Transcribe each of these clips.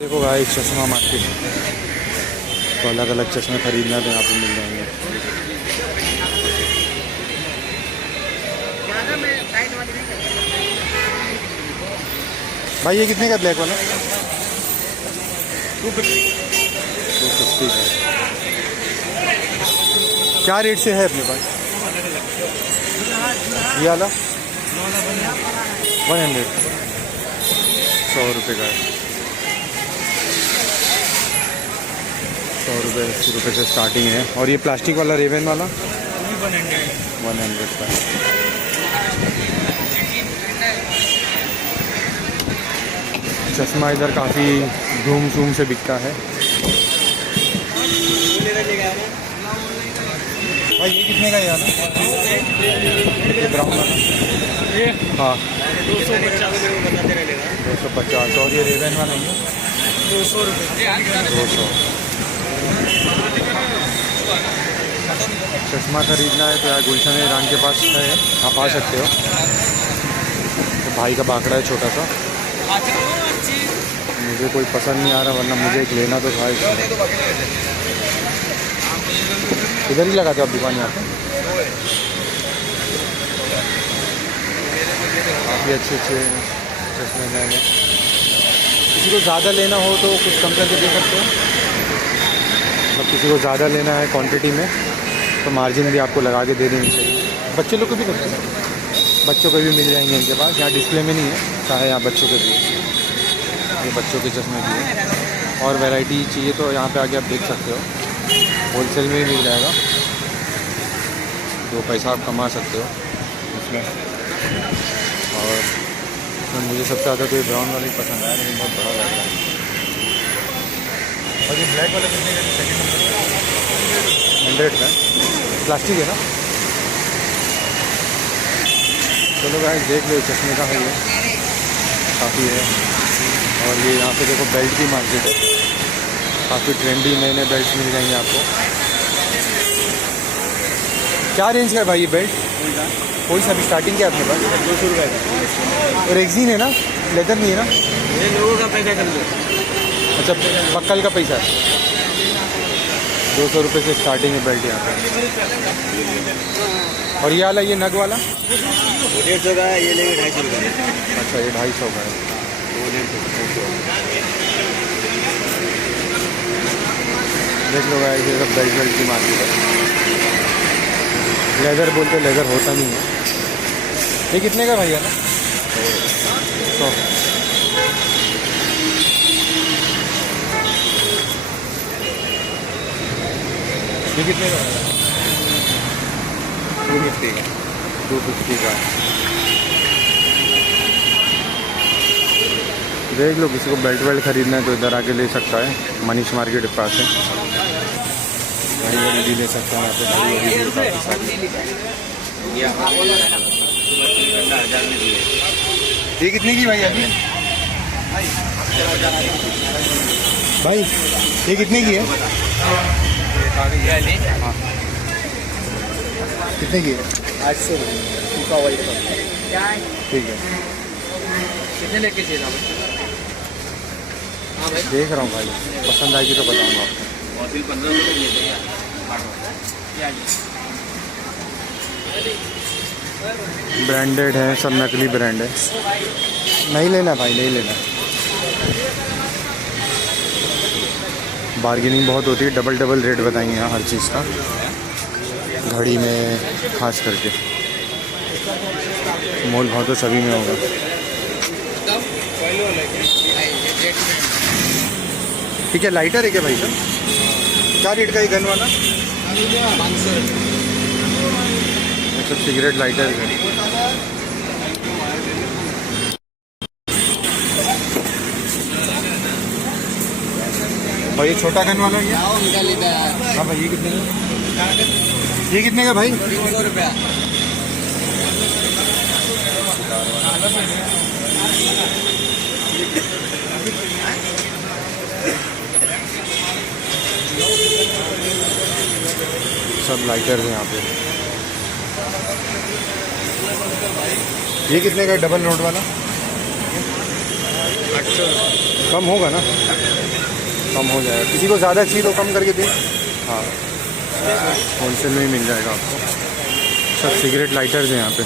देखो भाई चश्मा मार्केट, तो अलग अलग चश्मे खरीदना तो यहाँ पे मिल जाएंगे। भाई ये कितने का ब्लैक वाला? 250 का। क्या रेट से है अपने पास ये वाला? 100, 100 रुपये का है। 100 रुपये 80 रुपये से स्टार्टिंग है। और ये प्लास्टिक वाला रेवेन वाला 100 का। चश्मा इधर काफ़ी धूम धूम से बिकता है। भाई ये कितने का है यार? ये ब्राउन वाला? हाँ 250। और ये रेवेन वाला है 200 रुपये। 200। चश्मा खरीदना है तो यार गुलशन ईरान के पास है, आप आ सकते हो। तो भाई का बाकड़ा है छोटा सा, मुझे कोई पसंद नहीं आ रहा, वरना मुझे एक लेना तो था। इधर ही लगाते हो आप दुकान यहाँ पे? काफ़ी अच्छे अच्छे चश्मे हैं। किसी को ज़्यादा लेना हो तो कुछ कम करके दे सकते हो। मतलब किसी को ज़्यादा लेना है क्वांटिटी में तो मार्जिन भी आपको लगा के दे देनी चाहिए। बच्चे लोग को भी करते हैं, बच्चों को भी मिल जाएंगे इनके पास। यहाँ डिस्प्ले में नहीं है, चाहे यहाँ बच्चों के भी, ये बच्चों के चश्मे भी है। और वैरायटी चाहिए तो यहाँ पे आके आप देख सकते हो, होलसेल में ही मिल जाएगा। 2 पैसा आप कमा सकते हो इसमें। और मुझे सबसे ज़्यादा तो ये ब्राउन वाली पसंद आया, लेकिन बहुत बड़ा लग रहा है। और ये ब्लैक वाला कितने का? सेकेंड नंबर 100 का। प्लास्टिक है ना? चलो गाइस देख लो, चश्मे का है ये, काफ़ी है। और ये यहाँ पे देखो बेल्ट की मार्केट है, काफ़ी ट्रेंडी नए नए बेल्ट मिल जाएंगे आपको। क्या रेंज का है भाई ये बेल्ट? कोई सा भी स्टार्टिंग क्या है अपने पास? 200 रुपये का। और रेक्सीन है ना, लेदर नहीं है ना? ये लोगों का पैसा कर दो। अच्छा बक्कल का पैसा है। 200 रुपये से स्टार्टिंग है बेल्ट यहाँ पे। और ये वाला, ये नग वाला 150 का है, ये लेंगे 250 रुपये। अच्छा ये 250 का है। देख लो गाइस, ये सब बेल्ट वेल्ट की मार्केट है। लेदर बोलते लेदर होता नहीं है। ये कितने का भैया ना? 100। ये कितने का? 250 का। 250 का। देख लो, किसी को बेल्ट वेल्ट खरीदना है तो इधर आके ले सकता है। मनीष मार्केट के पास है, बड़ी भी ले सकता है यहाँ पे। ये कितने की भाई अभी? भाई ये कितने की है? हाँ कितने की है? 800 ठीक है, कितने लेके चाहिए था? हाँ भाई देख रहा हूँ भाई, पसंद आएगी तो बताऊँगा आपको। और बिल 1500 ले देगा। ब्रांडेड है, सब नकली ब्रांड है। नहीं लेना भाई, नहीं लेना। बार्गेनिंग बहुत होती है, डबल डबल रेट बताएंगे यहाँ हर चीज़ का, घड़ी में खास करके। मोल भाव तो सभी में होगा। ठीक है, लाइटर है क्या भाई साहब? क्या रेट का है गन वाला? 500। अच्छा सिगरेट लाइटर है। और ये छोटा गन वाला ये? हाँ भाई ये कितने का? ये कितने का भाई? 300 रुपया। सब लाइटर है यहाँ पे। ये कितने का डबल नोट वाला? 800। कम होगा ना? कम हो जाएगा। किसी को ज़्यादा चाहिए तो कम करके दें। हाँ, होलसेल में ही मिल जाएगा आपको। सब सिगरेट लाइटर्स हैं यहाँ पे।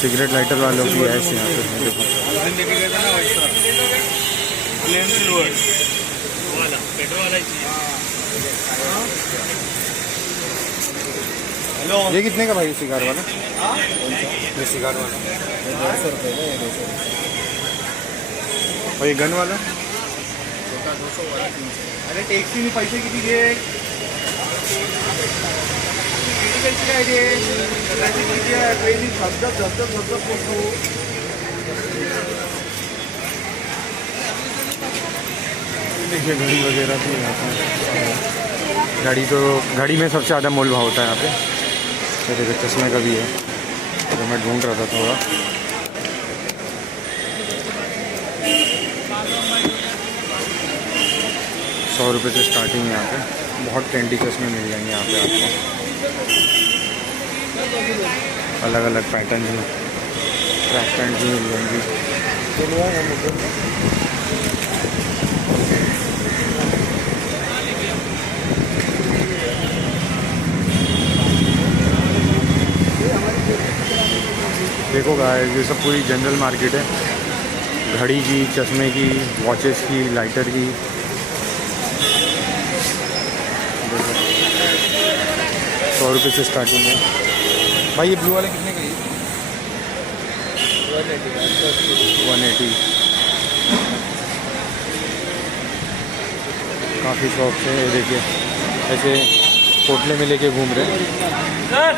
सिगरेट लाइटर वालों की ऐसे यहाँ पे देखो। ये कितने का भाई सिगार वाला? ये सिगार वाला 200 रुपये का, ये 200 और ये गन वाला? छोटा 200 वाला 300। अरे टॅक्सी मी पैसे किती घे? किती पैसे काय रे? ट्रॅफिक किती आहे? ट्रेन धबधब पोहोचतो। देखिए घड़ी वगैरह भी यहाँ पर। घड़ी में सबसे ज़्यादा मोल भाव होता है यहाँ पे। ये देखो चश्मे का भी है, तो मैं ढूंढ रहा था थोड़ा। ₹100 से स्टार्टिंग है यहाँ पे। बहुत ट्रेंडी चश्मे मिल जाएंगे यहाँ पे आपको, अलग अलग पैटर्न में। ट्रैक पैंट भी मिल जाएंगी। देखो गाइस, ये सब पूरी जनरल मार्केट है। घड़ी की, चश्मे की, वॉचेस की, लाइटर की। देखो ₹100 से स्टार्टिंग है भाई। ये ब्लू वाले कितने का? 180। काफ़ी शौक से ये देखिए ऐसे पोटले में लेके घूम रहे हैं।